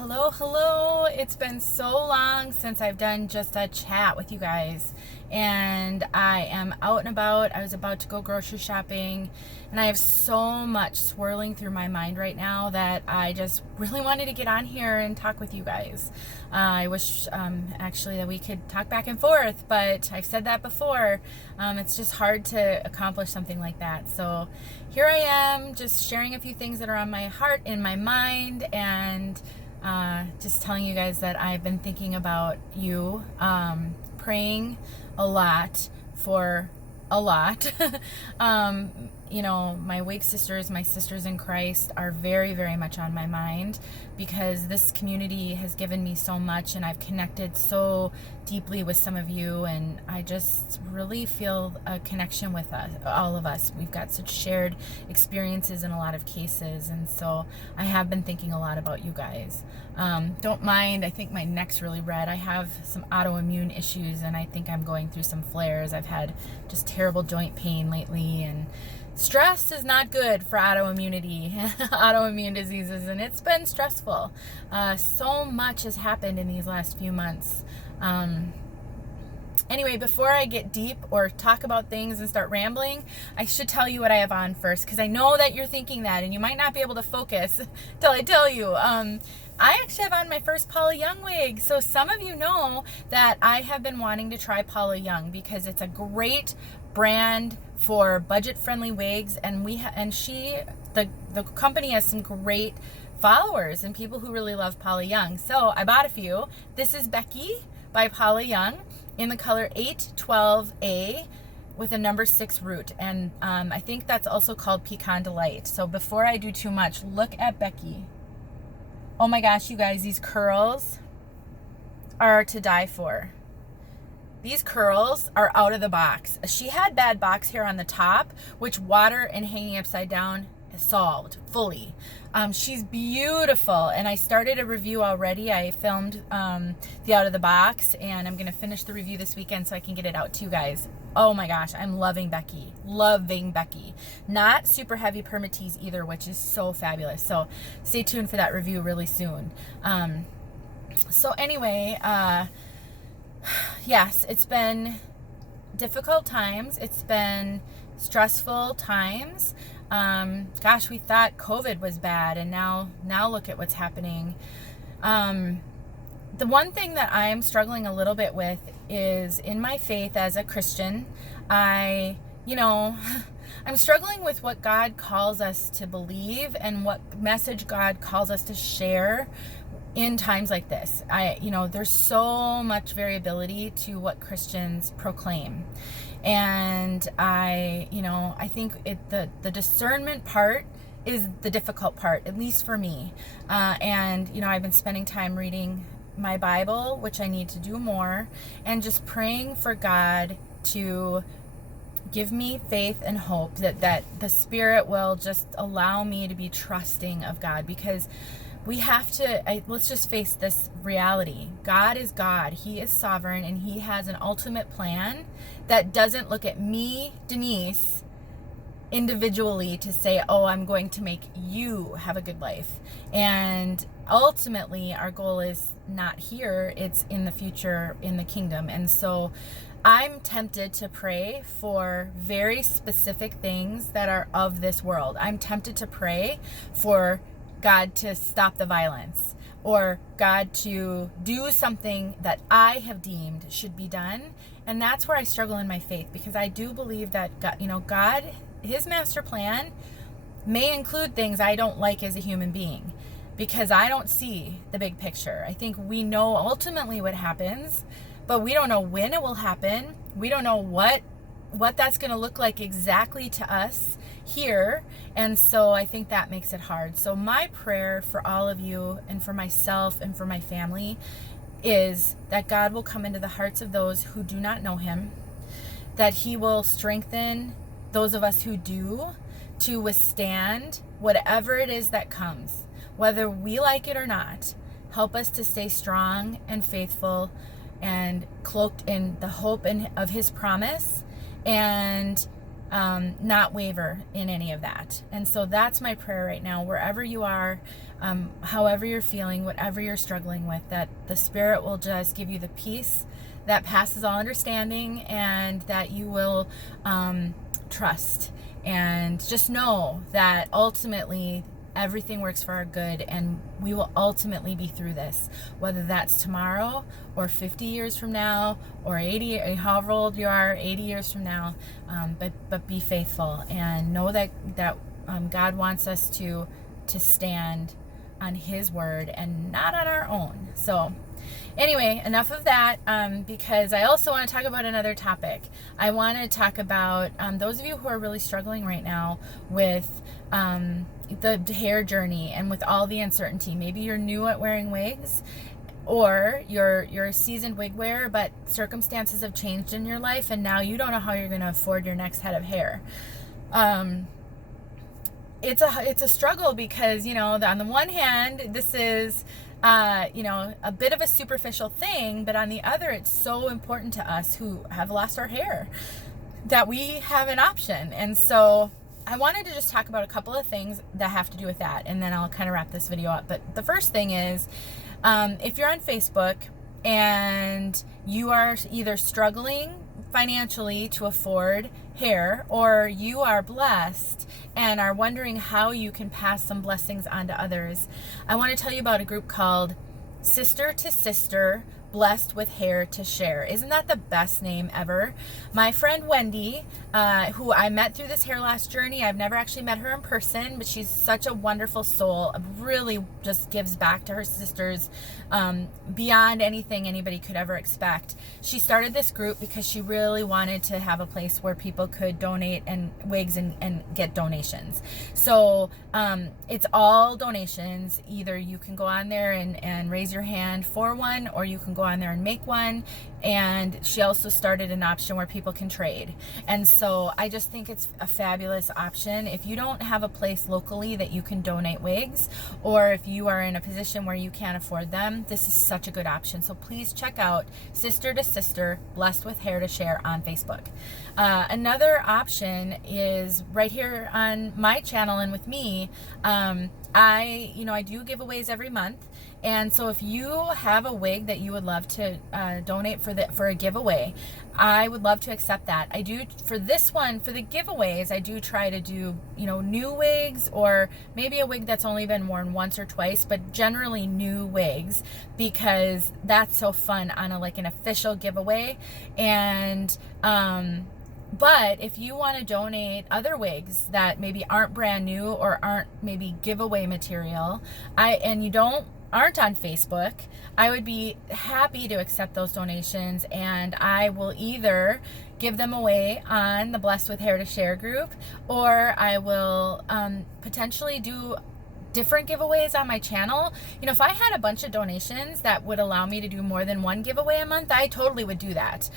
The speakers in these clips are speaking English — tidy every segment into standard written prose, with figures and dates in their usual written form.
Hello. It's been so long since I've done just a chat with you guys. And I am out and about. I was about to go grocery shopping. And I have so much swirling through my mind right now that I just really wanted to get on here and talk with you guys. I wish actually that we could talk back and forth, but I've said that before. It's just hard to accomplish something like that. So here I am, just sharing a few things that are on my heart, in my mind, and just telling you guys that I've been thinking about you, praying a lot for a lot. My wig sisters, my sisters in Christ, are very, very much on my mind because this community has given me so much, and I've connected so deeply with some of you, and I just really feel a connection with us, all of us. We've got such shared experiences in a lot of cases, and so I have been thinking a lot about you guys. Don't mind, I think my neck's really red. I have some autoimmune issues, and I think I'm going through some flares. I've had just terrible joint pain lately, and stress is not good for autoimmune diseases, and it's been stressful. So much has happened in these last few months. Anyway, before I get deep or talk about things and start rambling, I should tell you what I have on first, because I know that you're thinking that, and you might not be able to focus till I tell you. I actually have on my first Paula Young wig. So some of you know that I have been wanting to try Paula Young because it's a great brand for budget-friendly wigs, and the company has some great followers and people who really love Paula Young. So I bought a few. This is Becky by Paula Young in the color 812A with a number 6 root, and I think that's also called Pecan Delighter. So before I do too much, look at Becky. Oh my gosh, you guys, these curls are to die for. These curls are out of the box. She had bad box hair on the top, which water and hanging upside down solved fully. She's beautiful, and I started a review already. I filmed the out of the box, and I'm gonna finish the review this weekend so I can get it out to you guys. Oh my gosh, I'm loving Becky. Not super heavy permatease either, which is so fabulous. So stay tuned for that review really soon. So anyway, yes, it's been difficult times. It's been stressful times. Gosh, we thought COVID was bad, and now look at what's happening. The one thing that I'm struggling a little bit with is in my faith as a Christian, I'm struggling with what God calls us to believe and what message God calls us to share in times like this. There's so much variability to what Christians proclaim. And I think the discernment part is the difficult part, at least for me. I've been spending time reading my Bible, which I need to do more, and just praying for God to give me faith and hope that the Spirit will just allow me to be trusting of God, because we have to, let's just face this reality. God is God. He is sovereign, and He has an ultimate plan that doesn't look at me, Denise, individually to say, oh, I'm going to make you have a good life. And ultimately, our goal is not here. It's in the future, in the kingdom. And so I'm tempted to pray for very specific things that are of this world. I'm tempted to pray for God to stop the violence, or God to do something that I have deemed should be done. And that's where I struggle in my faith, because I do believe that God, His master plan may include things I don't like as a human being, because I don't see the big picture. I think we know ultimately what happens, but we don't know when it will happen. We don't know what that's going to look like exactly to us here. And so I think that makes it hard. So my prayer for all of you, and for myself and for my family, is that God will come into the hearts of those who do not know Him, that He will strengthen those of us who do to withstand whatever it is that comes, whether we like it or not. Help us to stay strong and faithful and cloaked in the hope of His promise, and not waver in any of that. And so that's my prayer right now, wherever you are, however you're feeling, whatever you're struggling with, that the Spirit will just give you the peace that passes all understanding, and that you will trust and just know that ultimately everything works for our good, and we will ultimately be through this, whether that's tomorrow or 50 years from now or 80, however old you are, 80 years from now. But be faithful and know that God wants us to stand on His word and not on our own. So anyway, enough of that, because I also want to talk about another topic. I want to talk about those of you who are really struggling right now with the hair journey and with all the uncertainty. Maybe you're new at wearing wigs, or you're a seasoned wig wearer, but circumstances have changed in your life and now you don't know how you're going to afford your next head of hair. It's a struggle because, on the one hand, this is a bit of a superficial thing, but on the other, it's so important to us who have lost our hair that we have an option. And so I wanted to just talk about a couple of things that have to do with that, and then I'll kind of wrap this video up. But the first thing is, if you're on Facebook and you are either struggling financially to afford hair, or you are blessed and are wondering how you can pass some blessings on to others, I want to tell you about a group called Sister to Sister, Blessed with Hair to Share. Isn't that the best name ever? My friend Wendy, who I met through this hair loss journey, I've never actually met her in person, but she's such a wonderful soul, really just gives back to her sisters beyond anything anybody could ever expect. She started this group because she really wanted to have a place where people could donate and wigs and get donations. So it's all donations. Either you can go on there and raise your hand for one, or you can go on there and make one. And she also started an option where people can trade. And so I just think it's a fabulous option. If you don't have a place locally that you can donate wigs, or if you are in a position where you can't afford them, this is such a good option. So please check out Sister to Sister, Blessed with Hair to Share on Facebook. Another option is right here on my channel and with me. I do giveaways every month. And so if you have a wig that you would love to donate for a giveaway, I would love to accept that. I do, for this one, for the giveaways, I do try to do, new wigs, or maybe a wig that's only been worn once or twice, but generally new wigs, because that's so fun on an official giveaway. And but if you want to donate other wigs that maybe aren't brand new or aren't maybe giveaway material, and you aren't on Facebook, I would be happy to accept those donations, and I will either give them away on the Blessed with Hair to Share group, or I will potentially do different giveaways on my channel. If I had a bunch of donations that would allow me to do more than one giveaway a month, I totally would do that.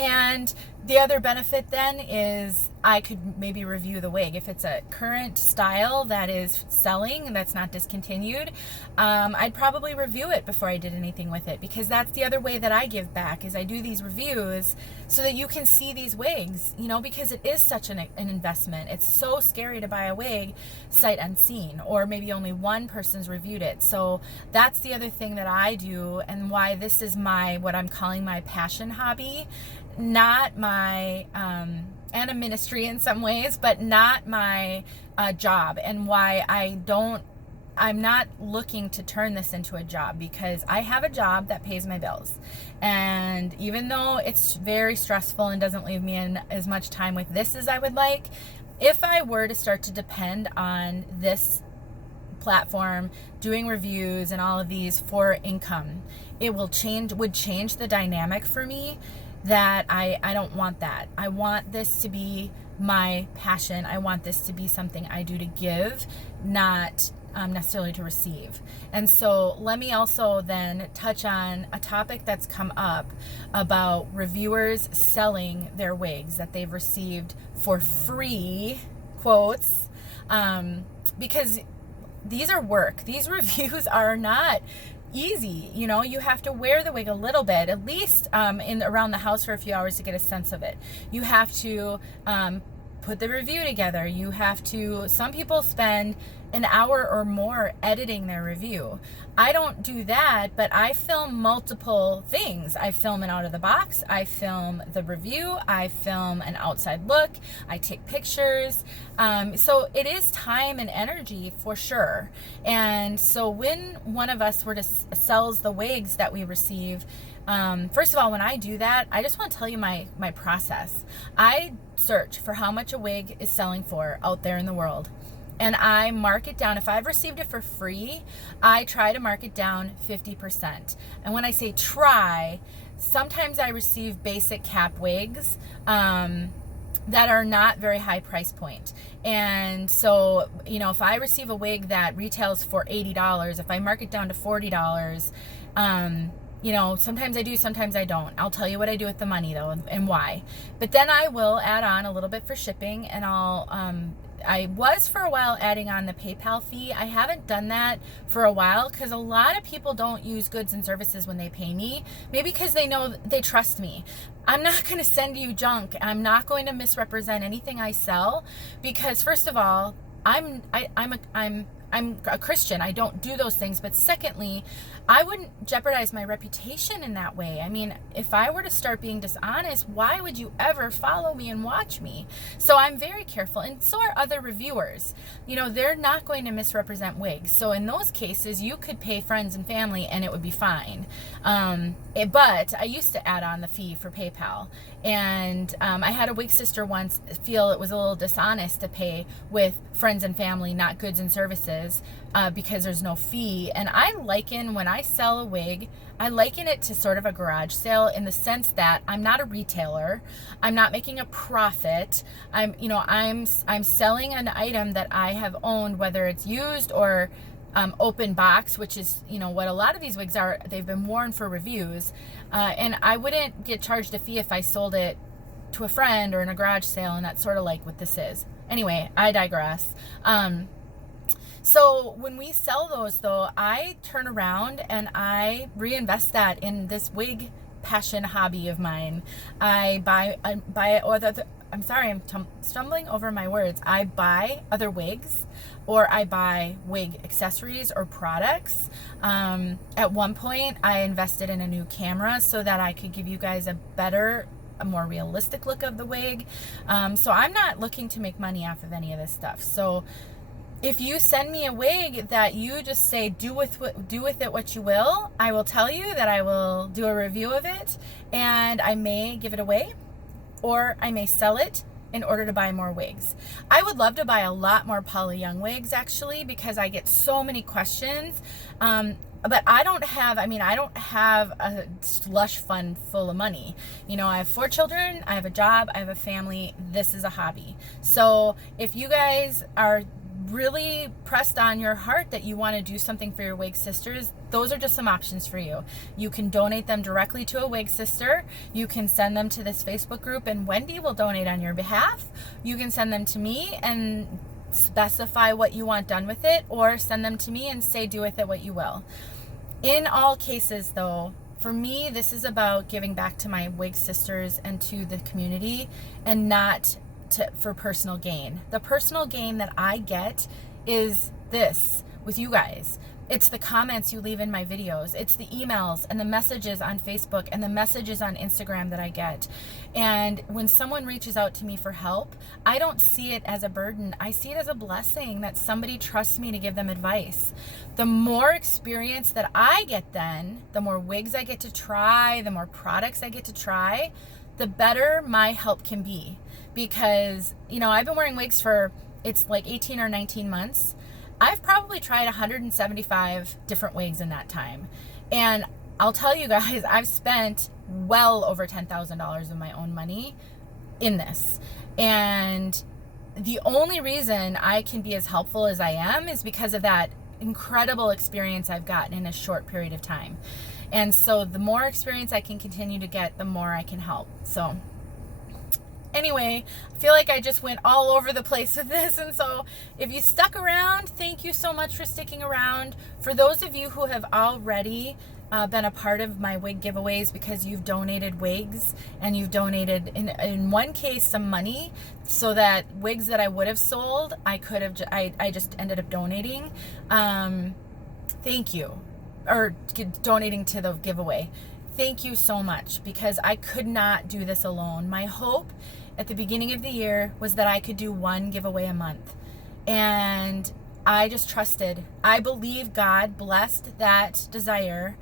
And the other benefit then is I could maybe review the wig. If it's a current style that is selling and that's not discontinued, I'd probably review it before I did anything with it, because that's the other way that I give back, is I do these reviews so that you can see these wigs, because it is such an investment. It's so scary to buy a wig sight unseen, or maybe only one person's reviewed it. So that's the other thing that I do, and why this is what I'm calling my passion hobby, not my and a ministry in some ways, but not my job, and why I'm not looking to turn this into a job, because I have a job that pays my bills. And even though it's very stressful and doesn't leave me in as much time with this as I would like, if I were to start to depend on this platform, doing reviews and all of these for income, it would change the dynamic for me, that I don't want that. I want this to be my passion. I want this to be something I do to give, not necessarily to receive. And so let me also then touch on a topic that's come up about reviewers selling their wigs that they've received for free, quotes, because these are work. These reviews are not easy. You know, you have to wear the wig a little bit, at least in around the house for a few hours to get a sense of it. You have to put the review together. You have to, some people spend an hour or more editing their review. I don't do that, but I film multiple things. I film it out of the box. I film the review. I film an outside look. I take pictures. So it is time and energy for sure. And so when one of us were to sells the wigs that we receive, first of all, when I do that, I just want to tell you my process. I search for how much a wig is selling for out there in the world. And I mark it down. If I've received it for free, I try to mark it down 50%. And when I say try, sometimes I receive basic cap wigs that are not very high price point. And so, you know, if I receive a wig that retails for $80, if I mark it down to $40, you know, sometimes I do, sometimes I don't. I'll tell you what I do with the money though, and why. But then I will add on a little bit for shipping, and I was for a while adding on the PayPal fee. I haven't done that for a while because a lot of people don't use goods and services when they pay me. Maybe because they know, they trust me. I'm not going to send you junk. I'm not going to misrepresent anything I sell because, first of all, I'm a Christian. I don't do those things. But secondly, I wouldn't jeopardize my reputation in that way. I mean, if I were to start being dishonest, why would you ever follow me and watch me? So I'm very careful, and so are other reviewers. You know, they're not going to misrepresent wigs. So in those cases, you could pay friends and family and it would be fine. But I used to add on the fee for PayPal. And I had a wig sister once feel it was a little dishonest to pay with friends and family, not goods and services, because there's no fee. And I liken, when I sell a wig, I liken it to sort of a garage sale in the sense that I'm not a retailer. I'm not making a profit. I'm selling an item that I have owned, whether it's used or open box, which is, you know, what a lot of these wigs are. They've been worn for reviews. And I wouldn't get charged a fee if I sold it to a friend or in a garage sale, and that's sort of like what this is. Anyway, I digress. So when we sell those though, I turn around and I reinvest that in this wig passion hobby of mine. I buy I'm sorry, I'm stumbling over my words. I buy other wigs, or I buy wig accessories or products. At one point, I invested in a new camera so that I could give you guys a more realistic look of the wig. So I'm not looking to make money off of any of this stuff. So if you send me a wig that you just say, do with it what you will, I will tell you that I will do a review of it, and I may give it away, or I may sell it in order to buy more wigs. I would love to buy a lot more Paula Young wigs, actually, because I get so many questions. But I don't have a slush fund full of money. You know, I have 4 children, I have a job, I have a family. This is a hobby. So if you guys are really pressed on your heart that you want to do something for your wig sisters, those are just some options for you. You can donate them directly to a wig sister. You can send them to this Facebook group and Wendy will donate on your behalf. You can send them to me and specify what you want done with it, or send them to me and say do with it what you will. In all cases though, for me, this is about giving back to my wig sisters and to the community, and not for personal gain. The personal gain that I get is this with you guys. It's the comments you leave in my videos. It's the emails and the messages on Facebook and the messages on Instagram that I get. And when someone reaches out to me for help, I don't see it as a burden. I see it as a blessing that somebody trusts me to give them advice. The more experience that I get then, the more wigs I get to try, the more products I get to try, the better my help can be. Because, you know, I've been wearing wigs for, it's like 18 or 19 months. I've probably tried 175 different wigs in that time. And I'll tell you guys, I've spent well over $10,000 of my own money in this. And the only reason I can be as helpful as I am is because of that incredible experience I've gotten in a short period of time. And so the more experience I can continue to get, the more I can help. So Anyway, I feel like I just went all over the place with this. And so if you stuck around, thank you so much for sticking around. For those of you who have already been a part of my wig giveaways because you've donated wigs and you've donated, in one case, some money so that wigs that I would have sold, I just ended up donating. Thank you. Or donating to the giveaway. Thank you so much, because I could not do this alone. My hope at the beginning of the year was that I could do one giveaway a month. And I just trusted. I believe God blessed that desire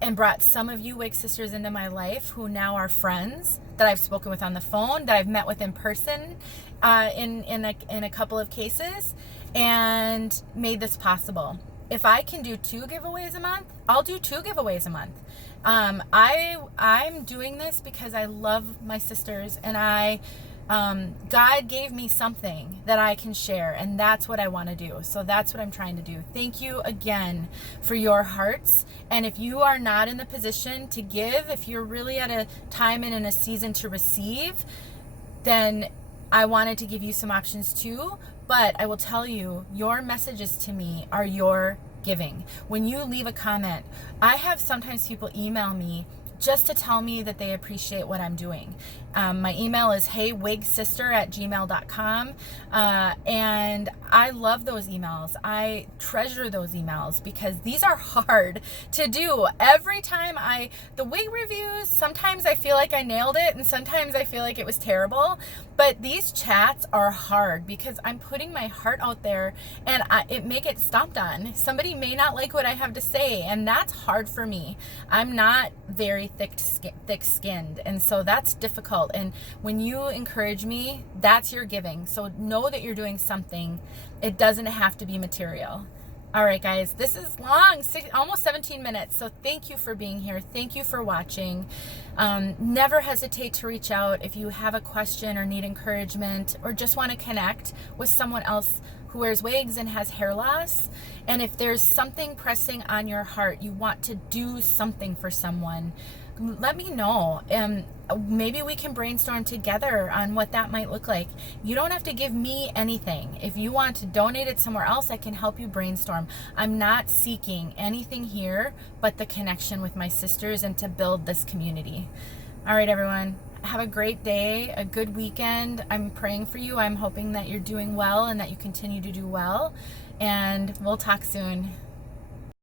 and brought some of you wig sisters into my life who now are friends that I've spoken with on the phone, that I've met with in person in a couple of cases, and made this possible. If I can do 2 giveaways a month, I'll do 2 giveaways a month. I'm doing this because I love my sisters, and God gave me something that I can share, and that's what I want to do. So that's what I'm trying to do. Thank you again for your hearts. And if you are not in the position to give, if you're really at a time and in a season to receive, then I wanted to give you some options too. But I will tell you, your messages to me are your giving. When you leave a comment, I have sometimes people email me just to tell me that they appreciate what I'm doing. My email is heywigsister@gmail.com. And I love those emails. I treasure those emails because these are hard to do. Every time the wig reviews, sometimes I feel like I nailed it and sometimes I feel like it was terrible. But these chats are hard because I'm putting my heart out there, and it may get stomped on. Somebody may not like what I have to say, and that's hard for me. I'm not very thick-skinned, and so that's difficult. And when you encourage me, that's your giving. So know that you're doing something. It doesn't have to be material. All right, guys, this is long, almost 17 minutes. So thank you for being here. Thank you for watching. Never hesitate to reach out if you have a question or need encouragement or just want to connect with someone else who wears wigs and has hair loss. And if there's something pressing on your heart, you want to do something for someone, let me know. Maybe we can brainstorm together on what that might look like. You don't have to give me anything. If you want to donate it somewhere else, I can help you brainstorm. I'm not seeking anything here but the connection with my sisters and to build this community. All right, everyone. Have a great day, a good weekend. I'm praying for you. I'm hoping that you're doing well and that you continue to do well. And we'll talk soon.